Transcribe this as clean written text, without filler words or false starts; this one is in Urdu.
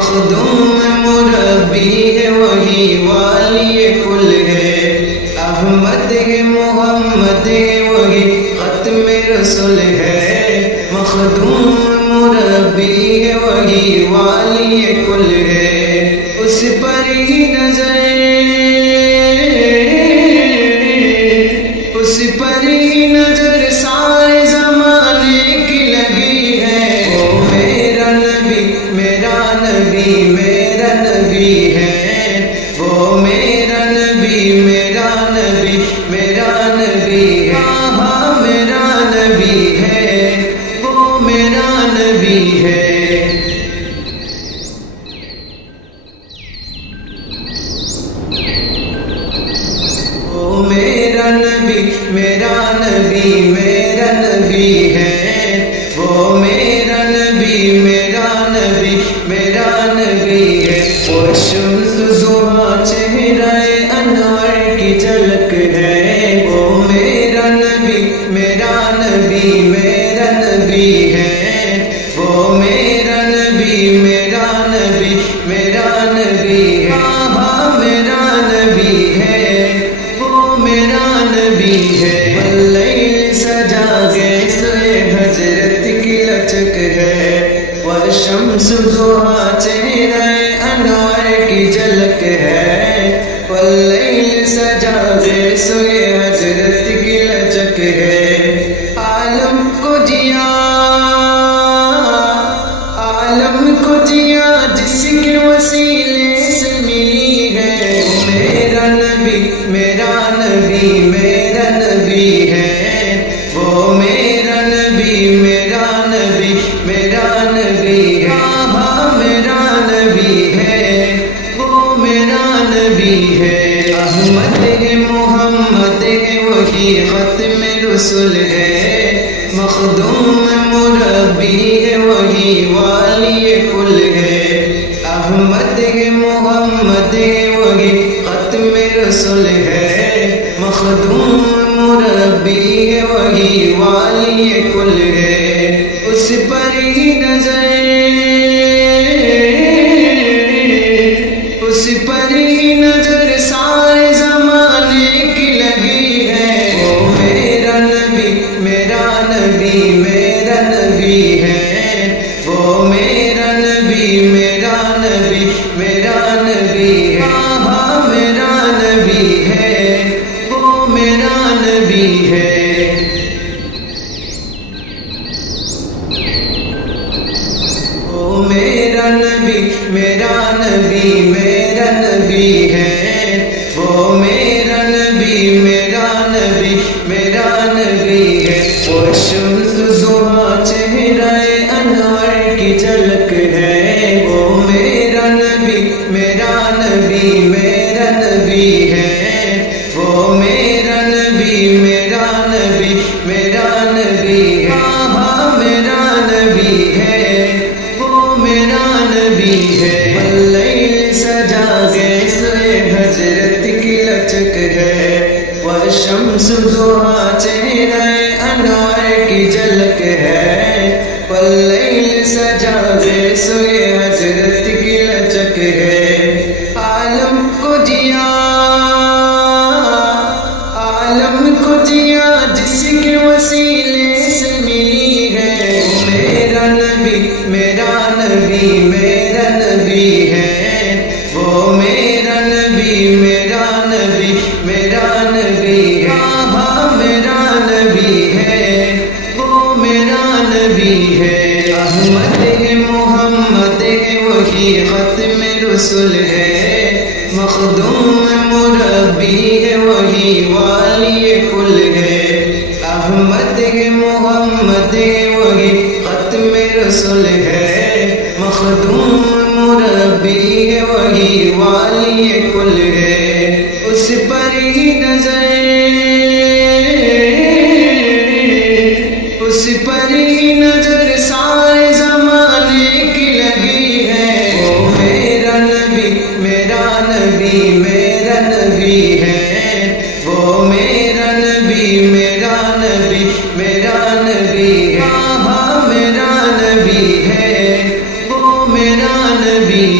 مخدوم مربی ہے وہی والی کل ہے، احمد ہے محمد ہے وہی ختم رسول ہے، مخدوم مربی ہے وہی والی کل ہے، اس پر ہی نظر، اس پر ہی نظر سارے زمانے کی لگی ہے، وہ میرا نبی میرا نبی میرا نبی ہے، وہ میرا نبی میرا نبی میرا نبی ہے، ہاں میرا نبی ہے، وہ میرا نبی ہے۔ وہ میرا نبی میرا نبی میرا نبی ہے، وہ میرا نبی میرا نبی میرا نبی ہے، وہ شمس ضحیٰ چہرہ انور کی جھلک ہے، وہ میرا نبی میرا نبی میرا نبی ہے، وہ میرا نبی میرا نبی میرا نبی ہے، ہاں میرا نبی ہے، وہ میرا نبی ہے۔ واللیل سجا گیسے حضرت کی لچک ہے، والشمس ضحیٰ چہرہ انور کی جھلک ہے، واللیل سجا گیسے حضرت کی لچک ہے، عالم کو جیا عالم کو جیا جس کے وسیلے سے ملی ہے، میرا نبی میرا نبی میرا نبی ہے، وہ میرا نبی میرا نبی میرا نبی ہے، ہاں میرا نبی ہے، وہ میرا نبی ہے، احمد ہے محمد ہے وہی ختم رسول ہے، مخدوم مربی ہے وہی والی کل ہے، احمد ہے محمد ہے وہی ختم رسول ہے، مخدوم مربی ہے وہی والی کل ہے، اس پر ہی نظر، اس پر ہی نظر سارے زمانے کی لگی ہے، وہ میرا نبی میرا نبی میرا نبی ہے، وہ میرا نبی میرا نبی میرا نبی ہے، ہاں میرا نبی ہے، وہ میرا نبی ہے۔ وہ میرا نبی میرا نبی میرا نبی ہے، وہ میرا نبی میرا نبی میرا نبی ہے، وہ شمس ضحیٰ چہرہ انور کی جھلک ہے، وہ میرا نبی میرا نبی میرا نبی ہے، وہ میرا نبی میرا نبی میرا نبی ہے، ہاں میرا نبی ہے، وہ میرا نبی ہے، واللیل سجا گیسے حضرت کی لچک ہے، والشمس ضحیٰ چہرہ انور کی جھلک ہے، واللیل سجا گیسے حضرت کی لچک ہے، عالم کو جیا عالم کو جیا جس کے وسیلے سے ملی ہے، میرا نبی میرا نبی میرا نبی ہے، وہ میرا نبی میرا نبی میرا نبی ہے، ہاں میرا نبی ہے، وہ میرا نبی ہے، احمد ہے محمد ہے وہی ختم رسول ہے، مخدوم مربی ہے وہی والی کل ہے، احمد ہے محمد ہے وہی ختم رسول ہے، مخدوم مربی ہے وہی والی کل ہے، اس پر ہی نظر، اس پر ہی نظر سارے زمانے کی لگی ہے، وہ میرا نبی میرا نبی میرا نبی ہے، وہ میرا نبی میرا نبی میرا نبی ہے، ہاں میرا نبی ہے، وہ میرا نبی